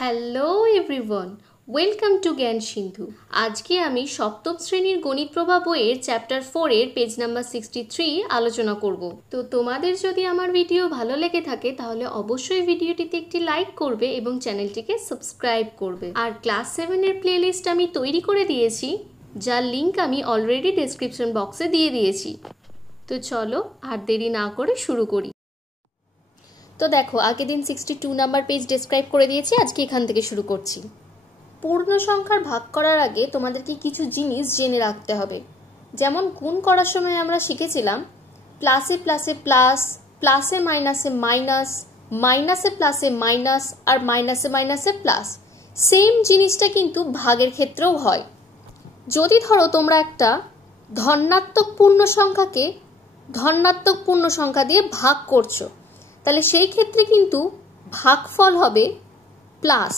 Hello everyone, welcome to জ্ঞান সিন্ধু। আজকে আমি সপ্তম শ্রেণীর গণিত প্রভা বইয়ের চ্যাপ্টার 4-এর পেজ নাম্বার 63 আলোচনা করব। তো তোমাদের যদি আমার ভিডিও ভালো লেগে থাকে তাহলে অবশ্যই ভিডিওটিতে একটি লাইক করবে এবং চ্যানেলটিকে সাবস্ক্রাইব করবে। আর ক্লাস 7-এর প্লেলিস্ট আমি তৈরি করে দিয়েছি, যার লিঙ্ক আমি অলরেডি ডেসক্রিপশন বক্সে দিয়ে দিয়েছি। তো চলো আর দেরি না করে শুরু করি। তো দেখো, আগের দিন 62 নাম্বার পেজ ডেসক্রাইব করে দিয়েছি, আজকে এখান থেকে শুরু করছি। পূর্ণ সংখ্যার ভাগ করার আগে তোমাদেরকে কিছু জিনিস জেনে রাখতে হবে। যেমন গুণ করার সময় আমরা শিখেছিলাম প্লাসে প্লাসে প্লাস, প্লাসে মাইনাসে মাইনাস, মাইনাসে প্লাসে মাইনাস আর মাইনাসে মাইনাসে প্লাস। সেম জিনিসটা কিন্তু ভাগের ক্ষেত্রেও হয়। যদি ধরো তোমরা একটা ধনাত্মক পূর্ণ সংখ্যাকে ধনাত্মক পূর্ণ সংখ্যা দিয়ে ভাগ করছো, তাহলে সেই ক্ষেত্রে কিন্তু ভাগফল হবে প্লাস,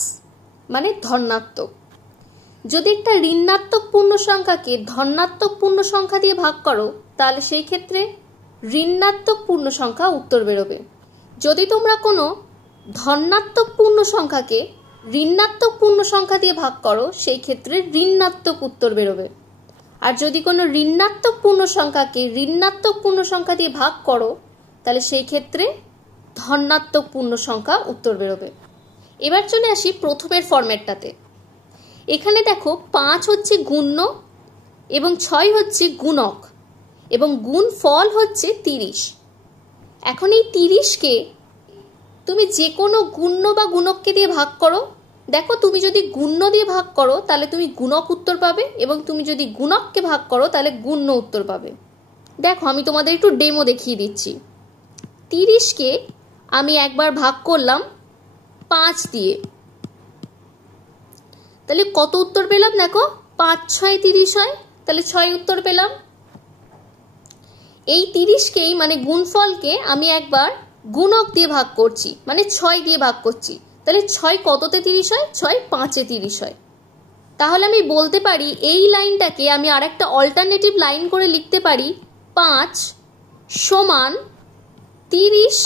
মানে ধনাত্মক। যদি একটা ঋণাত্মক পূর্ণ সংখ্যাকে ধনাত্মক পূর্ণ সংখ্যা দিয়ে ভাগ করো, তাহলে সেই ক্ষেত্রে ঋণাত্মক পূর্ণ সংখ্যা উত্তর বেরোবে। যদি তোমরা কোনো ধনাত্মক পূর্ণ সংখ্যাকে ঋণাত্মক পূর্ণ সংখ্যা দিয়ে ভাগ করো, সেই ক্ষেত্রে ঋণাত্মক উত্তর বেরোবে। আর যদি কোনো ঋণাত্মক পূর্ণ সংখ্যাকে ঋণাত্মক পূর্ণ সংখ্যা দিয়ে ভাগ করো, তাহলে সেই ক্ষেত্রে ধনাত্মক পূর্ণ সংখ্যা উত্তর বেরোবে। এবার চলে আসি প্রথমের ফরম্যাটটাতে। এখানে দেখো 5 হচ্ছে গুণ্য এবং 6 হচ্ছে গুণক এবং গুণফল হচ্ছে 30। এখন এই 30কে তুমি যে কোনো গুণ্য বা গুণককে দিয়ে ভাগ করো। দেখো, তুমি যদি গুণ্য দিয়ে ভাগ করো তাহলে তুমি গুণক উত্তর পাবে এবং তুমি যদি গুণককে ভাগ করো তাহলে গুণ্য উত্তর পাবে। দেখো, আমি তোমাদের একটু ডেমো দেখিয়ে দিচ্ছি। 30কে আমি একবার ভাগ করলাম 5 দিয়ে, তাহলে কত উত্তর পেলাম? দেখো, 5 6 30 হয়, তাহলে 6 উত্তর পেলাম। এই 30কেই মানে গুণফলকে আমি একবার গুণক দিয়ে ভাগ করছি, মানে 6 দিয়ে ভাগ করছি, তাহলে 6 কততে 30 হয়? 6 5-এ 30 হয়। তাহলে আমি বলতে পারি এই লাইনটাকে আমি আরেকটা অল্টারনেটিভ লাইন করে লিখতে পারি 5 সমান 30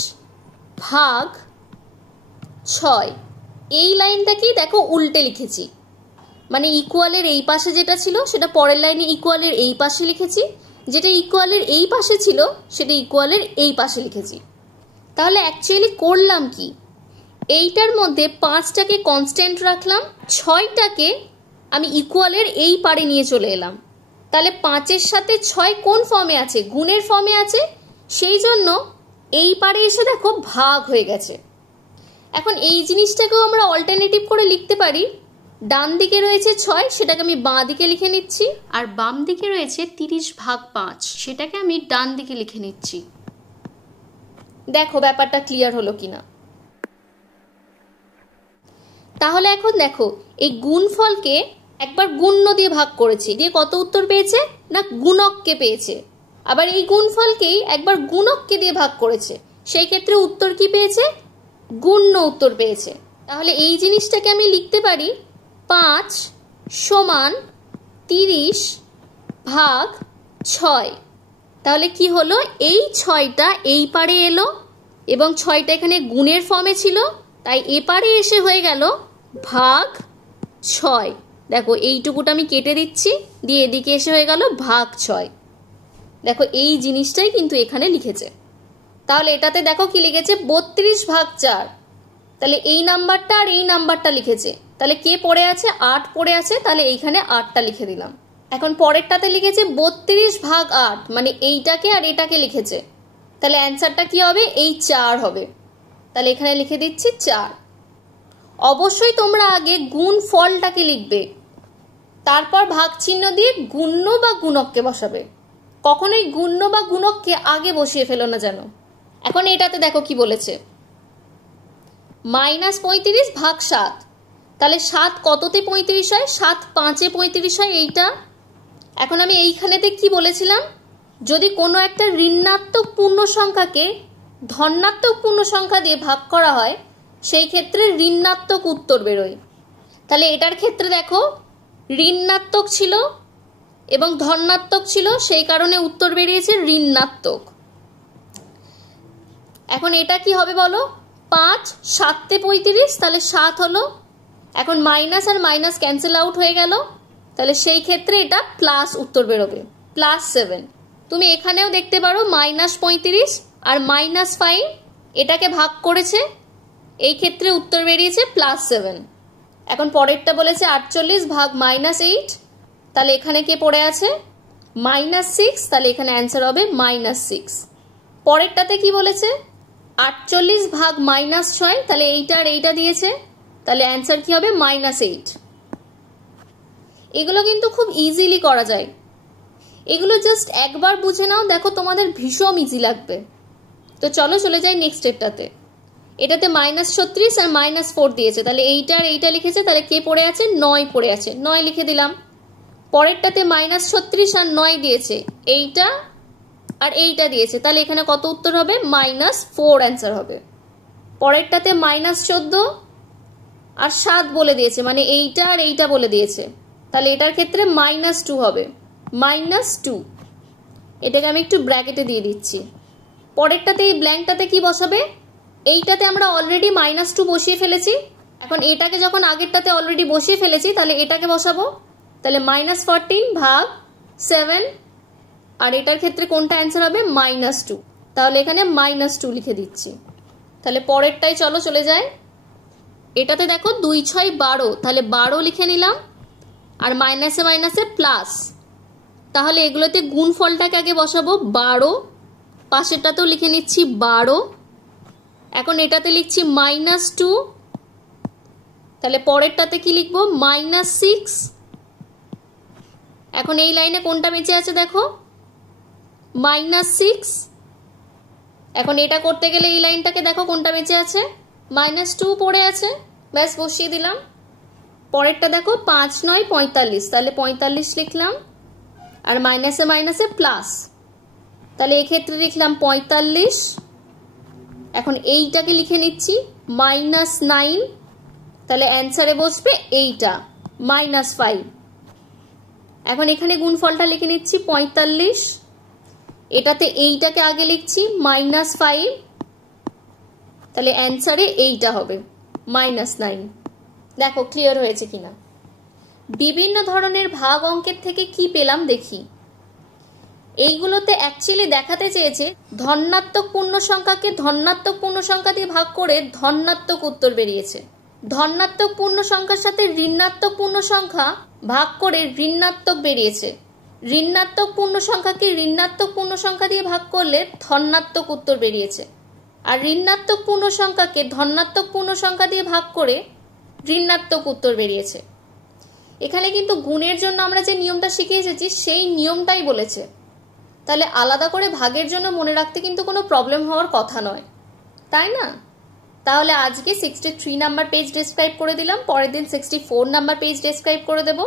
ভাগ 6। এই লাইনটাকেই দেখো উল্টে লিখেছি, মানে ইকুয়ালের এই পাশে যেটা ছিল সেটা পরের লাইনে ইকুয়ালের এই পাশে লিখেছি, যেটা ইকুয়ালের এই পাশে ছিল সেটা ইকুয়ালের এই পাশে লিখেছি। তাহলে অ্যাকচুয়ালি করলাম কি, এইটার মধ্যে 5টাকে কনস্ট্যান্ট রাখলাম, 6টাকে আমি ইকুয়ালের এই পারে নিয়ে চলে এলাম। তাহলে 5-এর সাথে 6 কোন ফর্মে আছে? গুণের ফর্মে আছে, সেই জন্য এই পারে এসে দেখো ভাগ হয়ে গেছে। এখন এই জিনিসটাকেও আমরা অল্টারনেটিভ করে লিখতে পারি। ডান দিকে রয়েছে 6, সেটাকে আমি বাঁ দিকে লিখে নিচ্ছি, আর বাম দিকে রয়েছে 30 ভাগ 5, সেটাকে আমি ডান দিকে লিখে নিচ্ছি। দেখো ব্যাপারটা ক্লিয়ার হলো কিনা। তাহলে এখন দেখো, এই গুণফলকে একবার গুণ্য দিয়ে ভাগ করেছি, দিয়ে কত উত্তর পেয়েছে? না গুণককে পেয়েছে। আবার এই গুণফলকেই একবার গুণককে দিয়ে ভাগ করেছে, সেই ক্ষেত্রে উত্তর কি পেয়েছে? গুণ্য উত্তর পেয়েছে। তাহলে এই জিনিসটাকে আমি লিখতে পারি 5 সমান 30 ভাগ 6। তাহলে কি হলো? এই 6টা এই পারে এলো এবং 6টা এখানে গুণের ফর্মে ছিল, তাই এপারে এসে হয়ে গেল ভাগ 6। দেখো, এইটুকুটা আমি কেটে দিচ্ছি, দিয়ে এদিকে এসে হয়ে গেল ভাগ 6। দেখো, এই জিনিসটাই কিন্তু এখানে লিখেছে। তাহলে এটাতে দেখো কি লিখেছে? 32 ভাগ 4। তাহলে এই নাম্বারটা আর এই নাম্বারটা লিখেছে, তাহলে কে পড়ে আছে? 8 পড়ে আছে, তাহলে এইখানে 8টা লিখে দিলাম। এখন পরেরটাতে লিখেছে 32 ভাগ 8, মানে এইটাকে আর এটাকে লিখেছে, তাহলে অ্যান্সারটা কি হবে? এই 4 হবে। তাহলে এখানে লিখে দিচ্ছি 4। অবশ্যই তোমরা আগে গুণ ফলটাকে লিখবে, তারপর ভাগ চিহ্ন দিয়ে গুণ্য বা গুণককে বসাবে। কখনোই গুণ্য বা গুণককে আগে বসিয়ে ফেলো না যেন। এখন এটাতে দেখো কি বলেছে, -35 ভাগ 7। তাহলে 7 কততে 35 হয়? 7 5-এ 35 হয়, এইটা। এখন আমি এইখানেতে কি বলেছিলাম, যদি কোনো একটা ঋণাত্মক পূর্ণ সংখ্যাকে ধনাত্মক পূর্ণ সংখ্যা দিয়ে ভাগ করা হয়, সেই ক্ষেত্রে ঋণাত্মক উত্তর বেরোয়। তাহলে এটার ক্ষেত্রে দেখো ঋণাত্মক ছিল এবং ধনাত্মক ছিল, সেই কারণে উত্তর বেরিয়েছে ঋণাত্মক। এখন এটা কি হবে বলো? 5 7 তে 35, তাহলে 7 হলো এখন মাইনাস আর মাইনাস ক্যান্সেল আউট হয়ে গেল, তাহলে সেই ক্ষেত্রে এটা প্লাস উত্তর বেরোবে, +7। তুমি এখানেও দেখতে পারো -35 আর -5 এটাকে ভাগ করেছে, এই ক্ষেত্রে উত্তর বেরিয়েছে +7। এখন পরেরটা বলেছে 48 ভাগ -8, তাহলে এখানে কে পড়ে আছে -6, তাহলে এখানে অ্যান্সার হবে -6। পরেরটাতে কি বলেছে 48 ভাগ -6, তাহলে এইটা আর এইটা দিয়েছে, তাহলে অ্যান্সার কি হবে -8। এগুলো কিন্তু খুব ইজিলি করা যায়, এগুলো জাস্ট একবার বুঝে নাও, দেখো তোমাদের ভীষণ ইজি লাগবে। তো চলো চলে যাই নেক্সট স্টেপটাতে। এটাতে -36 আর -4 দিয়েছে, তাহলে এইটা আর এইটা লিখেছে, তাহলে কে পড়ে আছে 9 পড়ে আছে, 9 লিখে দিলাম। পরেরটাতে -36 আর 9 দিয়েছে, এইটা আর এইটা দিয়েছে, তাহলে এখানে কত উত্তর হবে -4 অ্যান্সার হবে। পরেরটাতে -14 আর 7 বলে দিয়েছে, মানে এইটা আর এইটা বলে দিয়েছে, তাহলে এটার ক্ষেত্রে -2 হবে, -2। এটাকে আমি একটু ব্র্যাকেটে দিয়ে দিচ্ছি। পরেরটাতে এই ব্ল্যাঙ্কটাতে কি বসাবে, এইটাতে আমরা অলরেডি -2 বসিয়ে ফেলেছি, এখন এটাকে যখন আগেরটাতে অলরেডি বসিয়ে ফেলেছি তাহলে এটাকে বসাবো, তাহলে -14 ভাগ 7, আর এটার ক্ষেত্রে কোনটা অ্যান্সার হবে -2, তাহলে এখানে -2 লিখে দিচ্ছি। তাহলে পরেরটাই চলো চলে যায়। এটাতে দেখো 2 6 12, তাহলে 12 লিখে নিলাম, আর মাইনাসে মাইনাসে প্লাস, তাহলে এগুলোতে গুণফলটাকে আগে বসাবো 12, পাশেরটাতেও লিখে নিচ্ছি 12, এখন এটাতে লিখছি -2, তাহলে পরেরটাতে কি লিখবো -6। এখন এই লাইনে কোনটা বেঁচে আছে দেখো -6, এখন এটা করতে গেলে এই লাইনটাকে দেখো কোনটা বেঁচে আছে -2 পড়ে আছে, ব্যাস বসিয়ে দিলাম। পরেরটা দেখো 5 9 45, তাহলে 45 লিখলাম, আর মাইনাসে মাইনাসে প্লাস, তাহলে এক্ষেত্রে লিখলাম 45। এখন এইটাকে লিখে নিচ্ছি -9, তাহলে অ্যান্সারে বসবে এইটা -5। এখন এখানে গুণফলটা লিখে নিচ্ছি 45, এটাতে এইটাকে আগে লিখছি -5, তাহলে অ্যান্সারে এইটা হবে -9। দেখো ক্লিয়ার হয়েছে কিনা। বিভিন্ন ধরনের ভাগ অঙ্কের থেকে কি পেলাম দেখি। এইগুলোতে অ্যাকচুয়ালি দেখাতে চেয়েছে ধনাত্মক পূর্ণ সংখ্যাকে ধনাত্মক পূর্ণ সংখ্যা দিয়ে ভাগ করে ধনাত্মক উত্তর বেরিয়েছে, ধনাত্মক পূর্ণ সংখ্যার সাথে ঋণাত্মক পূর্ণ সংখ্যা ভাগ করে ঋণাত্মক বেরিয়েছে, ঋণাত্মক পূর্ণ সংখ্যাকে ঋণাত্মক পূর্ণ সংখ্যা দিয়ে ভাগ করলে ধনাত্মক উত্তর বেরিয়েছে, আর ঋণাত্মক পূর্ণ সংখ্যাকে ধনাত্মক পূর্ণ সংখ্যা দিয়ে ভাগ করে ঋণাত্মক উত্তর বেরিয়েছে। এখানে কিন্তু গুণের জন্য আমরা যে নিয়মটা শিখে এসেছি সেই নিয়মটাই বলেছে, তাহলে আলাদা করে ভাগের জন্য মনে রাখতে কিন্তু কোনো প্রবলেম হওয়ার কথা নয়, তাই না? তাহলে আজকে 63 নাম্বার পেজ ডেসক্রাইব করে দিলাম, পরের দিন 64 নাম্বার পেজ ডেসক্রাইব করে দেব।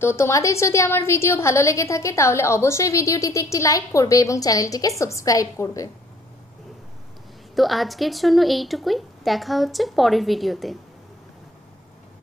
তো তোমাদের যদি আমার ভিডিও ভালো লেগে থাকে তাহলে অবশ্যই ভিডিওটিতে একটি লাইক করবে এবং চ্যানেলটিকে সাবস্ক্রাইব করবে। তো আজকের জন্য এইটুকুই, দেখা হচ্ছে পরের ভিডিওতে।